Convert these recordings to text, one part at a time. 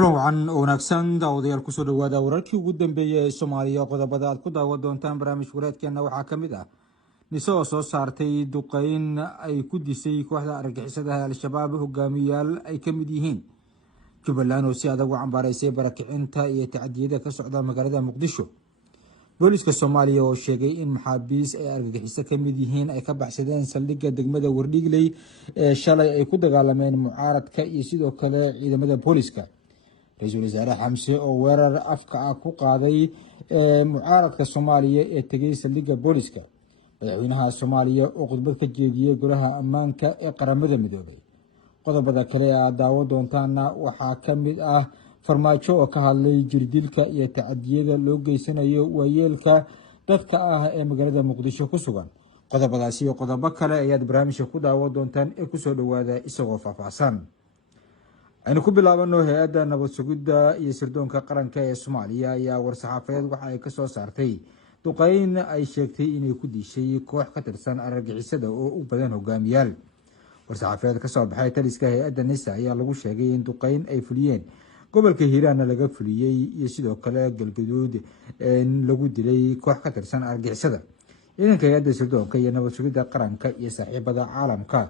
kulan wacan oo wanaagsan daawadayaal kusoo dhawaada wararkii ugu dambeeyay ee Soomaaliya qodobada aad ku daawan doontaan barnaamij wareedkeena waxaa ka mid ah niso oo soo saartay duqeyn ay ku disay kooxda argagixisada al-shabaab hogaamiyayaal ay ka mid yihiin Jubbaland oo si adag u cambaareysay barakicinta iyo tacadiyada ka socda magaalada Muqdisho. booliska Soomaaliya oo sheegay in maxaabiis ay argagixiso ka mid yihiin ay ka baxsadeen saldhigga degmada Wardhigley ee shalay ay ku dagaalameen mucaaradka iyo sidoo kale ciidamada booliska. Ra'iisul Wasaare Xamse oo weerar afka ah ku qaaday mucaaradka Soomaaliya ee tagay saldhigga booliska. Madaxweynaha Soomaaliya oo khudbad ka jeediyay golaha ammaanka ee qaramada midoobay. qodobada kale ee daawo doontaana waxaa ka mid ah farmaajo oo ka hadlay jirdilka iyo tacadiyada loo geysanayo waayeelka dadka ah ee magaalada Muqdisho ku sugan. qodobadaasi iyo qodobo kale ayaad barnaamijka ku daawo doontaan ee kusoo dhawaada isagoo faahfaahsan. aynu ku bilaabano hay'adda nabad sugidda iyo sirdoonka qaranka ee Soomaaliya ayaa war-saxaafadeed waxa ay ka soo saartay duqeyn ay sheegtay inay ku dishay koox ka tirsan argagixisada oo u badan hogaamiyaal. war-saxaafadeed ka soo baxay taliska hay'adda NISA ayaa lagu sheegay in duqeyn ay fuliyeen gobolka Hiiraan laga fuliyay iyo sidoo kale Galgaduud lagu dilay koox ka tirsan argagixisada. ciidanka hay'adda sirdoonka iyo nabad sugidda qaranka iyo saaxiibada caalamka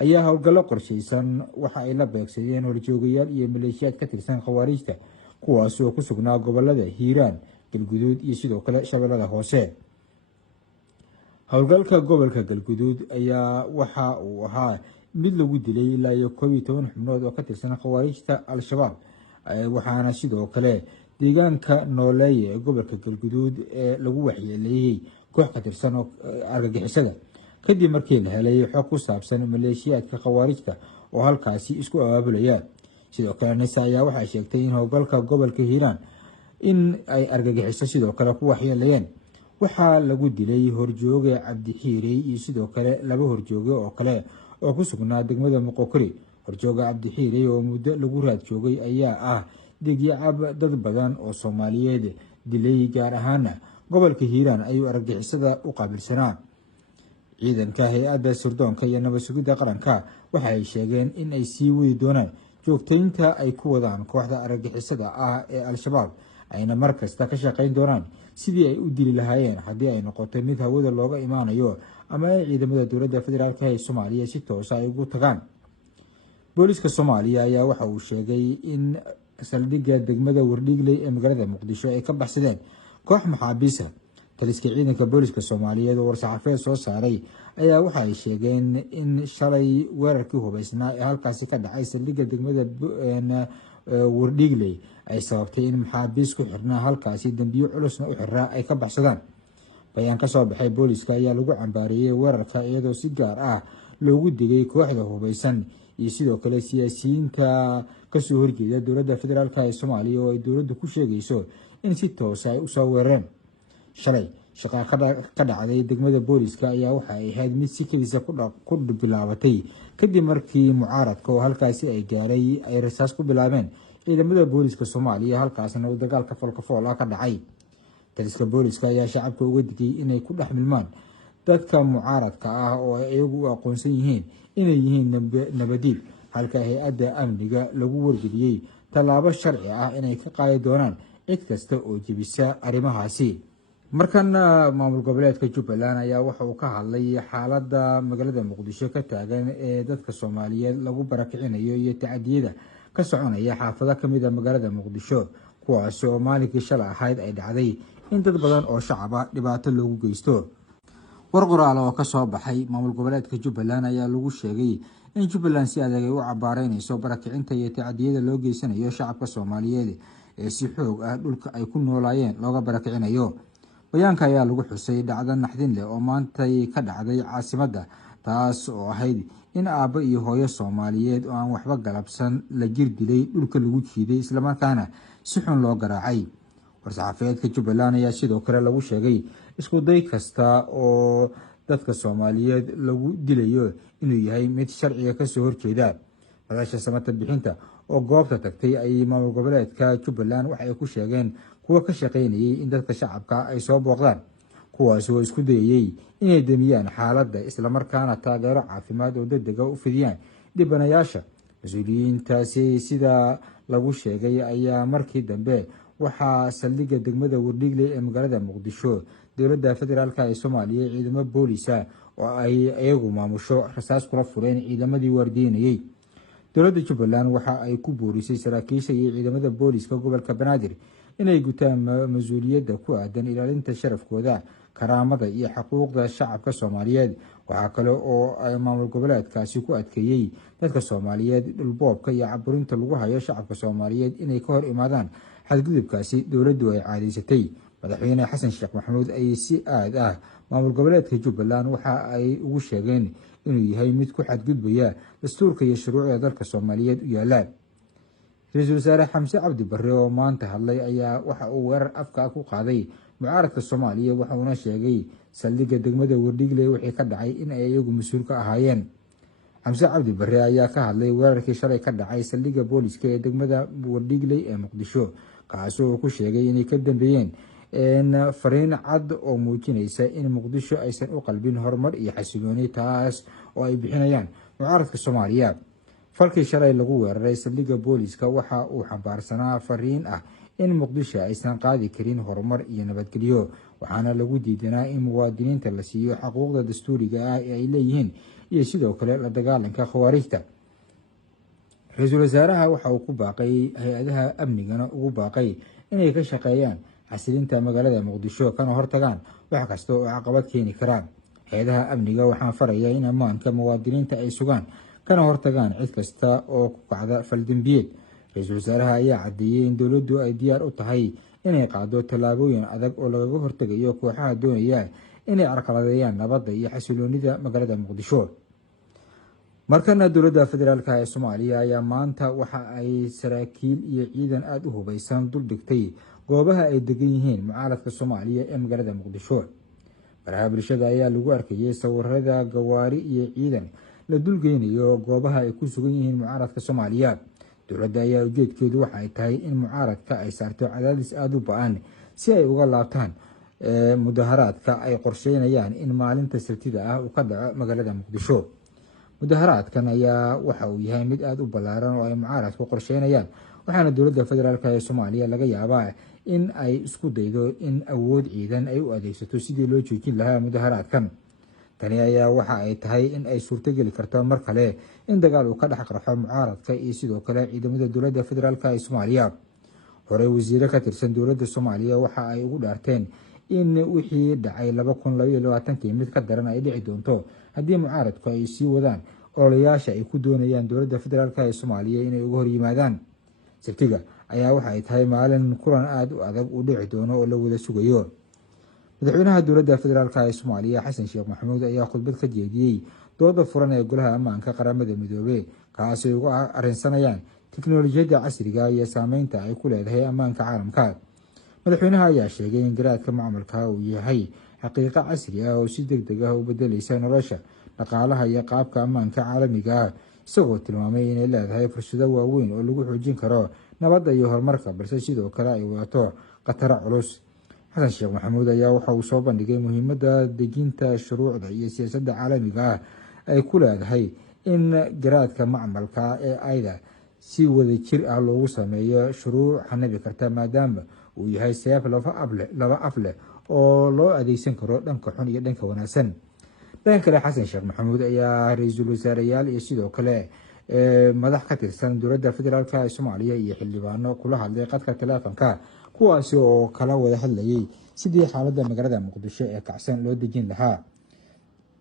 ayaa howlgallo qorsheysan waxa ay la beegsadeen horjoogayaal iyo maleeshiyaad ka tirsan khawaarijta kuwaas oo ku sugnaa gobolada Hiiraan, Galgaduud iyo sidoo kale Shabeellada Hoose. howlgalka gobolka Galgaduud ayaa waxa uu ahaa mid lagu dilay ilaa 11 xubnood oo ka tirsan khawaarijta al-shabaab waxaana sidoo kale deegaanka nooleeye ee gobolka Galgaduud ee lagu waxyeeleeyay koox ka tirsan argagixisada kadib markii la helay xog ku saabsan maleeshiyaadka khawaarijta oo halkaasi isku abaabulaya. sidoo kale NISA ayaa waxay sheegtay in howlgalka gobolka Hiiraan in ay argagixiso sidoo kale ku waxyeeleeyeen. waxaa lagu dilay horjooge Cabdi Xiirey iyo sidoo kale laba horjooge oo kale oo ku sugnaa degmada Muqokuri. horjooga Cabdi Xiirey oo muddo lagu raad joogay ayaa ah deegyacab dad badan oo Soomaaliyeed dilay gaar ahaan gobolka Hiiraan ayuu argagixisada u qaabilsanaa. ciidanka hay'adda sirdoonka iyo nabad sugidda qaranka waxa ay sheegeen in ay sii wadi doonaan joogteynta ay ku wadaan kooxda argagixisada ah ee al-shabaab ayna mar kasta ka shaqeyn doonaan sidii ay u dili lahaayeen haddii ay noqoto mid hawada looga imaanayo ama ay ciidamada dowladda federaalka ee Soomaaliya si toos ah ugu tagaan. booliska Soomaaliya ayaa waxa uu sheegay in saldhigga degmada Wardhigley ee magaalada Muqdisho ay ka baxsadeen koox maxaabiis ah. taliska ciidanka booliska Soomaaliyeed oo war-saxaafadeed soo saaray ayaa waxa ay sheegeen in shalay weerarkii hubaysnaa ee halkaasi ka dhacay saldhigga degmada Wardhigley ay sababtay in maxaabiis ku xirnaa halkaasi dambiyo culusna u xiraa ay ka baxsadaan. bayaan ka soo baxay booliska ayaa lagu cambaareeyay weerarka iyadoo si gaar ah loogu digay kooxda hubaysan iyo sidoo kale siyaasiyiinta kasoo horjeeda dowladda federaalka ee Soomaaliya oo ay dowladdu ku sheegayso in si toos ah ay u soo weerareen. shalay shaqa ka dhacday degmada booliska ayaa waxa ay ahayd mid si keliisa ku bilaabatay kadib markii mucaaradka oo halkaasi ay gaaray ay rasaas ku bilaabeen ciidamada booliska Soomaaliya halkaasna uu dagaalka folkafool ah ka dhacay. taliska booliska ayaa shacabka uga digay inay ku dhex milmaan dadka mucaaradka ah oo ay iyagu u aqoonsan yihiin inay yihiin nabadiid halka hay'adda amniga lagu wargeliyay tallaabo sharci ah inay ka qaadi doonaan cid kasta oo jebisa arrimahaasi. markana maamul goboleedka Jubbaland ayaa waxa uu ka hadlay xaaladda magaalada Muqdisho ka taagan ee dadka Soomaaliyeed lagu barakicinayo iyo tacadiyada ka soconaya xaafado ka mid ah magaalada Muqdisho kuwaas oo maalinkii shalay ahayd ay dhacday in dad badan oo shacab ah dhibaato loogu geysto. war qoraal oo ka soo baxay maamul goboleedka Jubbaland ayaa lagu sheegay in Jubbaland si adag ay u cabaareynayso barakicinta iyo tacadiyada loo geysanayo shacabka Soomaaliyeed ee si xoog ah dhulka ay ku noolaayeen looga barakicinayo. bayaanka ayaa lagu xusay dhacdo naxdin leh oo maanta ka dhacday caasimadda taas oo ahayd in aabba iyo hooyo Soomaaliyeed oo aan waxba galabsan la jir dilay dhulka lagu jiiday isla markaana si xun loo garaacay. war-saxaafadeedka Jubbaland ayaa sidoo kale lagu sheegay isku day kasta oo dadka Soomaaliyeed lagu dilayo inuu yahay mid sharciga ka soo horjeeda. madasha samata bixinta oo goobta tagtay ay maamul goboleedka Jubbaland waxa ay ku sheegeen kuwa ka shaqeynayay in dadka shacabka ay soo booqdaan kuwaas oo isku dayay inay damiyaan xaaladda isla markaana taageero caafimaad oo degdeg ah u fidiyaan dhibanayaasha. mas-uuliyiintaasi sida lagu sheegay ayaa markii dambe waxaa saldhigga degmada wardhiigley ee magaalada muqdisho dowladda federaalk ee soomaaliya ciidamo boolisa oo ay iyagu maamusho rasaas kula fureen ciidamadii waardiyeynayey. dowladda jubbaland waxa ay ku boorisay saraakiisha iyo ciidamada booliska gobolka banaadir inay gutaan mas-uuliyadda ku aadan ilaalinta sharafkooda, karaamada iyo xuquuqda shacabka soomaaliyeed. waxaa kale oo ay maamul goboleedkaasi ku adkeeyey dadka soomaaliyeed dhulboobka iyo caburinta lagu hayo shacabka soomaaliyeed inay ka hor imaadaan xadgudubkaasi dowladdu ay caadaysatay. madaxweyne xasan sheekh maxamuud ayay si aad ah maamul goboleedka jubbaland waxa ay ugu sheegeen inuu yahay mid ku xadgudbaya dastuurka iyo shuruucda dalka soomaaliyeed u yaala. ra-iisul wasaare xamse cabdi barre oo maanta hadlay ayaa waxa uu weerar afka ku qaaday mucaaradka soomaaliya, waxauna sheegay saldhigga degmada wardhiigley wixii ka dhacay in ay iyagu mas-uul ka ahaayeen. xamse cabdi barre ayaa ka hadlay weerarkii shalay ka dhacay saldhigga booliska ee degmada wardhiigley ee muqdisho, kaasi oo ku sheegay inay ka dambeeyeen fariin cad oo muujinaysa in muqdisho aysan u qalbin horumar iyo xasilooni, taas oo ay bixinayaan mucaaradka soomaaliya. falkii shalay lagu weeraray saldhigga booliska waxa uu xambaarsanaa fariin ah in muqdisho aysan qaadi karin horumar iyo nabadgelyo, waxaana lagu diidanaa in muwaadiniinta la siiyo xuquuqda dastuuriga ah ee ay leeyihiin iyo sidoo kale la dagaalanka khawaarijta. ra-iisul wasaaraha waxa uu ku baaqay hay-adaha amnigana ugu baaqay inay ka shaqeeyaan xasilinta magaalada muqdisho kana hortagaan wax kasta oo caqabad keeni karaan. hay-adaha amniga waxaan faraya in ammaanka muwaadiniinta ay sugaan kana hortagaan cid kasta oo ku kacda faldembiyeed. ra-iisul wasaaraha ayaa cadeeyey in dowladdu ay diyaar u tahay inay qaado tallaabooyin adag oo lagaga hortegayo kooxaha doonaya inay carqaladeeyaan nabadda iyo xasiloonida magaalada muqdisho. markana dowladda federaalk ee soomaaliya ayaa maanta waxa ay saraakiil iyo ciidan aada u hubeysan dul dhigtay goobaha ay degan yihiin mucaaradka soomaaliya ee magaalada muqdisho. baraha bulshada ayaa lagu arkayay sawirada gawaari iyo ciidan la dulgeynayo goobaha ay ku sugan yihiin mucaaradka soomaaliya. dowladda ayaa ujeedkeedu waxa ay tahay in mucaaradka ay saarto cadaadis aada u ba-an si ay uga laabtaan mudaharaadka ay qorsheynayaan in maalinta sabtida ah uu ka dhaco magaalada muqdisho. mudaharaadkan ayaa waxa uu yahay mid aada u ballaaran oo ay mucaaradku qorsheynayaan, waxaana dowladda federaalk ee soomaaliya laga yaabaa in ay isku daydo in awood ciidan ay u adeegsato sidii loo joojin lahaa mudaharaadkan. tani ayaa waxa ay tahay in ay suurtogeli karto mar kale in dagaal uu ka dhex qarxo mucaaradka iyo sidoo kale ciidamada dowladda federaalk ee soomaaliya. horey wasiire ka tirsan dowladda soomaaliya waxa ay ugu dhaarteen in wixii dhacay 2022 mid ka daran ay dhici doonto haddii mucaaradku ay sii wadaan ololayaasha ay ku doonayaan dowladda federaalk ee soomaaliya inay uga horyimaadaan. sabtiga ayaa waxa ay tahay maalin kulan aada u adag uu dhici doono oo la wada sugayo. madaxweynaha dowladda federaalk ee soomaaliya xasan sheekh maxamuud ayaa khudbad ka jeediyey dooda furan ee golaha ammaanka qaramada midoobey, kaasi ay uga arrinsanayaan tiknolojiyadda casriga iyo saameynta ay ku leedahay ammaanka caalamka. madaxweynaha ayaa sheegay in garaadka macmalka uu yahay xaqiiqo casri ah oo si deg deg ah u bedelaysa nolosha, dhaqaalaha iyo qaabka ammaanka caalamiga ah, isagoo tilmaamay inay leedahay fursado waaweyn oo lagu xoojin karo nabadda iyo horumarka, balse sidoo kale ay wadato khataro culus. xasan sheekh maxamuud ayaa waxa uu soo bandhigay muhiimadda dejinta shuruucda iyo siyaasadda caalamiga ah ay ku leedahay in garaadka macmalka ee ayda si wada jir ah loogu sameeyo shuruuc xanabi karta, maadaama uu yahay seef laba af leh oo loo adeegsan karo dhanka xun iyo dhanka wanaagsan. dhanka kale xasan sheekh maxamuud ayaa ra-iisul wasaareyaal iyo sidoo kale madax ka tirsan dowladda federaalk ee soomaaliya iyo xildhibaano kula hadlay khadka taleefanka, kuwaasi oo kala wada hadlayay sidii xaaladda magaalada muqdisho ee kacsan loo dejin lahaa.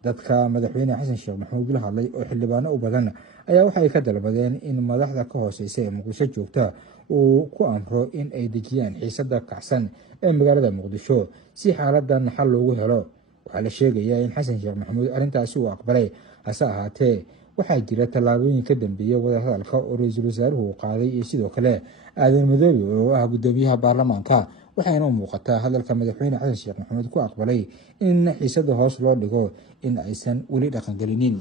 dadka madaxweyne xasan sheekh maxamuud la hadlay oo xildhibaano u badan ayaa waxay ka dalbadeen in madaxda ka hooseysa ee muqdisho joogta uu ku amro in ay dejiyaan xiisada kacsan ee magaalada muqdisho si xaaladan xal loogu helo. waxaa la sheegayaa in xasan sheekh maxamuud arrintaasi uu aqbalay, hase ahaatee waxaa jira tallaabooyin ka dambeeya wadahadalka oo ra-iisul wasaaruhu qaaday iyo sidoo kale aadan madoobe oo ah gudoomiyaha baarlamaanka, waxayna u muuqataa hadalka madaxweyne xasan sheekh maxamuud ku aqbalay in xiisada hoos loo dhigo in aysan weli dhaqangelinin.